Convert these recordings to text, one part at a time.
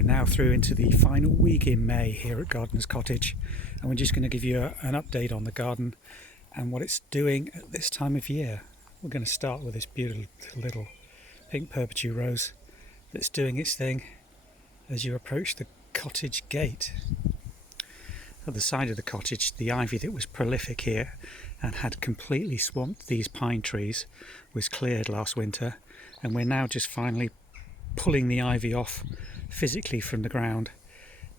We're now through into the final week in May here at Gardener's Cottage, and we're just going to give you an update on the garden and what it's doing at this time of year. We're going to start with this beautiful little pink purputu rose that's doing its thing as you approach the cottage gate. At the side of the cottage, the ivy that was prolific here and had completely swamped these pine trees was cleared last winter, and we're now just finally pulling the ivy off physically from the ground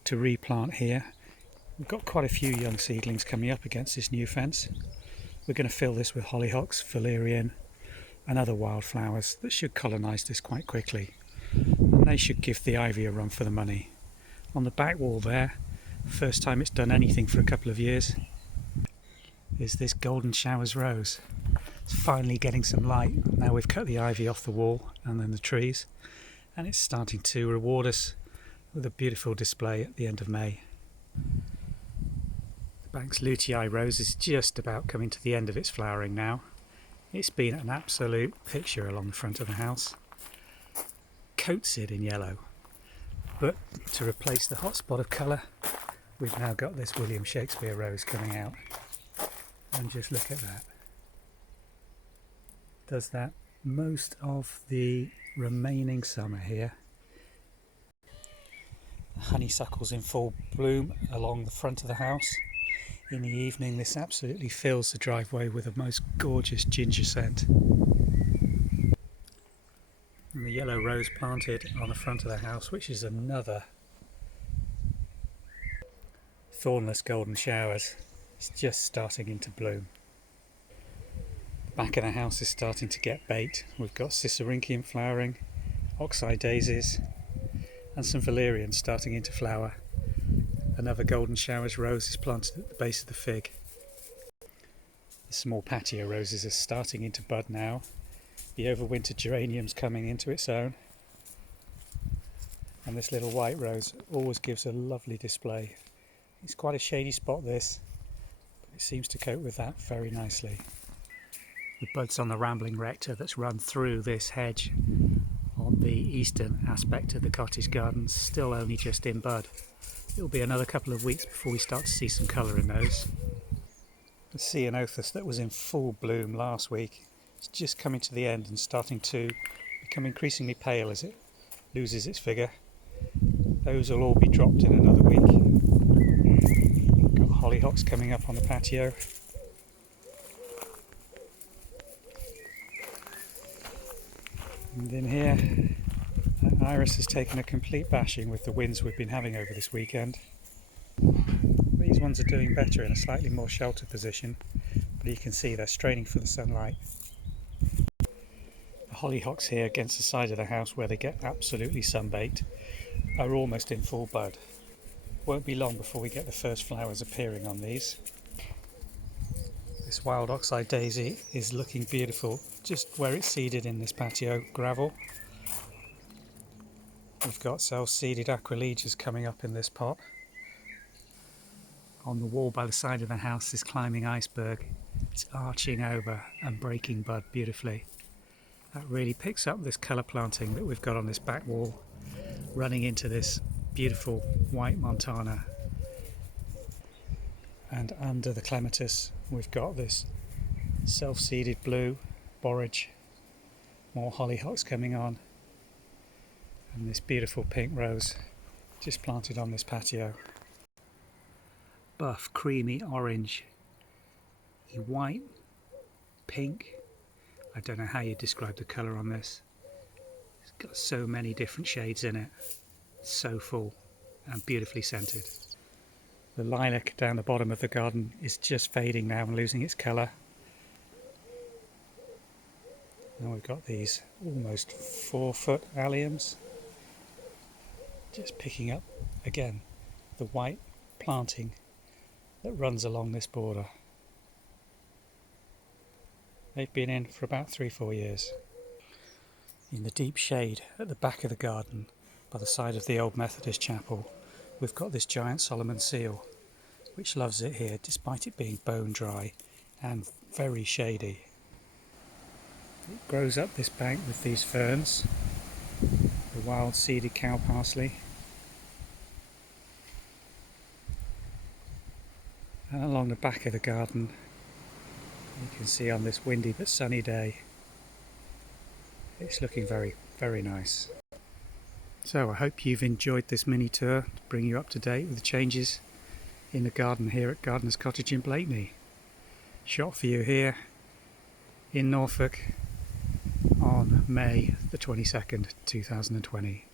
to replant here. We've got quite a few young seedlings coming up against this new fence. We're going to fill this with hollyhocks, valerian and other wildflowers that should colonise this quite quickly, and they should give the ivy a run for the money. On the back wall there, first time it's done anything for a couple of years, is this golden showers rose. It's finally getting some light now we've cut the ivy off the wall and then the trees, and it's starting to reward us with a beautiful display at the end of May. The Banks luteii rose is just about coming to the end of its flowering now. It's been an absolute picture along the front of the house. Coated in yellow, but to replace the hot spot of colour, we've now got this William Shakespeare rose coming out, and just look at that. Does that most of the remaining summer here. The honeysuckle's in full bloom along the front of the house. In the evening this absolutely fills the driveway with a most gorgeous ginger scent. And the yellow rose planted on the front of the house, which is another thornless golden showers, it's just starting into bloom. The back of the house is starting to get baked. We've got Cicericium flowering, oxeye daisies and some valerians starting into flower. Another golden showers rose is planted at the base of the fig. The small patio roses are starting into bud now. The overwintered geranium's coming into its own. And this little white rose always gives a lovely display. It's quite a shady spot this, but it seems to cope with that very nicely. The buds on the rambling rector that's run through this hedge on the eastern aspect of the cottage gardens still only just in bud. It'll be another couple of weeks before we start to see some colour in those. The ceanothus that was in full bloom last week is just coming to the end and starting to become increasingly pale as it loses its vigour. Those will all be dropped in another week. Got hollyhocks coming up on the patio. And in here, iris has taken a complete bashing with the winds we've been having over this weekend. These ones are doing better in a slightly more sheltered position, but you can see they're straining for the sunlight. The hollyhocks here against the side of the house where they get absolutely sunbaked are almost in full bud. Won't be long before we get the first flowers appearing on these. This wild oxeye daisy is looking beautiful just where it's seeded in this patio gravel. We've got self-seeded aquiledias coming up in this pot. On the wall by the side of the house, this climbing iceberg is arching over and breaking bud beautifully. That really picks up this colour planting that we've got on this back wall, running into this beautiful white montana. And under the clematis we've got this self-seeded blue borage, more hollyhocks coming on, and this beautiful pink rose just planted on this patio. Buff, creamy orange, white, pink. I don't know how you describe the colour on this. It's got so many different shades in it. It's so full and beautifully scented. The lilac down the bottom of the garden is just fading now and losing its colour. Now we've got these almost 4-foot alliums just picking up again the white planting that runs along this border. They've been in for about 3-4 years. In the deep shade at the back of the garden by the side of the old Methodist chapel, we've got this giant Solomon seal, which loves it here despite it being bone dry and very shady. It grows up this bank with these ferns, the wild seeded cow parsley, And along the back of the garden, you can see on this windy but sunny day, it's looking very, very nice. So I hope you've enjoyed this mini tour to bring you up to date with the changes in the garden here at Gardener's Cottage in Blakeney. Shot for you here in Norfolk on May the 22nd, 2020.